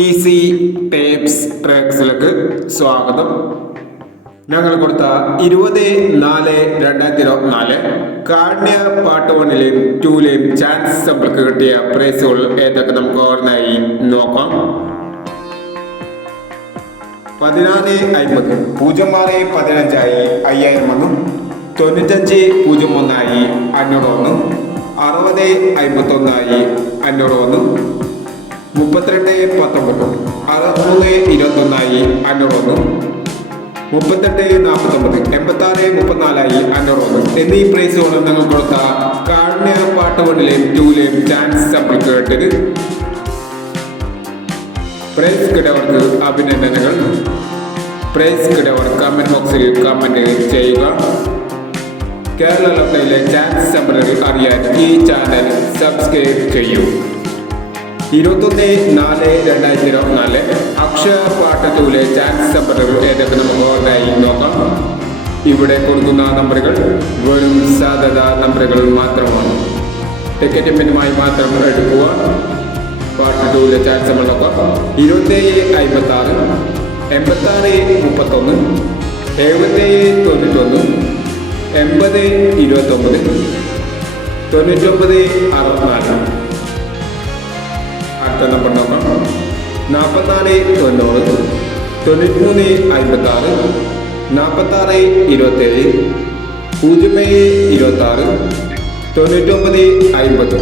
Easy tapes ട്രാക്സിലേക്ക് സ്വാഗതം. ഞങ്ങൾ കൊടുത്ത 20/4/2024 കാർണിയ പാർട്ട് 1ലെയും 2ലെയും ചാൻസ് നമ്മൾക്ക് കിട്ടിയ പ്രൈസുകൾ ഏതൊക്കെ നമുക്ക് ഓരോന്നായി നോക്കാം. 14.50 06.15 5000 വന്നു. 95.01 500 വന്നു. 60.51 500 വന്നു. 32.19 63.21 500 വന്നു. 38.49 86.34 500 വന്നു എന്നീ പ്രൈസുകൾ ഞങ്ങൾ കൊടുത്ത കാർണിയ പാർട്ട് 1ലെയും 2ലെയും ചാൻസ് നമ്മൾക്ക് കേട്ടത്. പ്രൈസ് കിട്ടിയവർക്ക് അഭിനന്ദനങ്ങൾ. പ്രൈസ് കിട്ടിയവർ കമന്റ് ബോക്സിൽ കമന്റ് ചെയ്യുക. കേരള ലോട്ടറിയിലെ ചാൻസ് നമ്പറുകൾ അറിയാൻ ഈ ചാനൽ സബ്സ്ക്രൈബ് ചെയ്യൂ. 21/4/2024 അക്ഷയ പാർട്ട് 2ലെ ചാൻസ് നമ്പറുകൾ ഏതൊക്കെ നമുക്ക് ഓർമ്മയായി നോക്കാം. ഇവിടെ കൊടുക്കുന്ന നമ്പറുകൾ വെറും സാധ്യത നമ്പറുകൾ മാത്രമാണ്. ടിക്കറ്റ് പിന്നുമായി മാത്രം എടുക്കുക. പാർട്ട് 2ലെ ചാൻസ് നമ്പർ നോക്കാം. 27.56 86.31 77.91 80.29 99.64. അടുത്ത നമ്പർ നോക്കാം. 44.90 93.56 46.27 07.26 99.50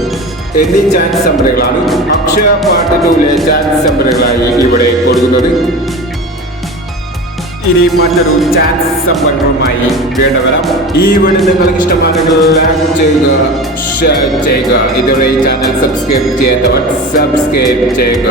എന്നീ ചാൻസ് നമ്പറുകളാണ് അക്ഷയ പാർട്ട് 2ലെ ചാൻസ് നമ്പറുകളായി ഇവിടെ കൊടുക്കുന്നത്. ഇനി മറ്റൊരു ചാൻസ് നമ്പറുമായി വേണ്ടവരാം. ഈ വീഡിയോ നിങ്ങൾക്ക് ഇഷ്ടമാണെങ്കിൽ ലൈക്ക് ചെയ്യുക, ഷെയർ ചെയ്യുക. ഇതുവരെ ഈ ചാനൽ സബ്സ്ക്രൈബ് ചെയ്യാത്തവർ സബ്സ്ക്രൈബ് ചെയ്യുക.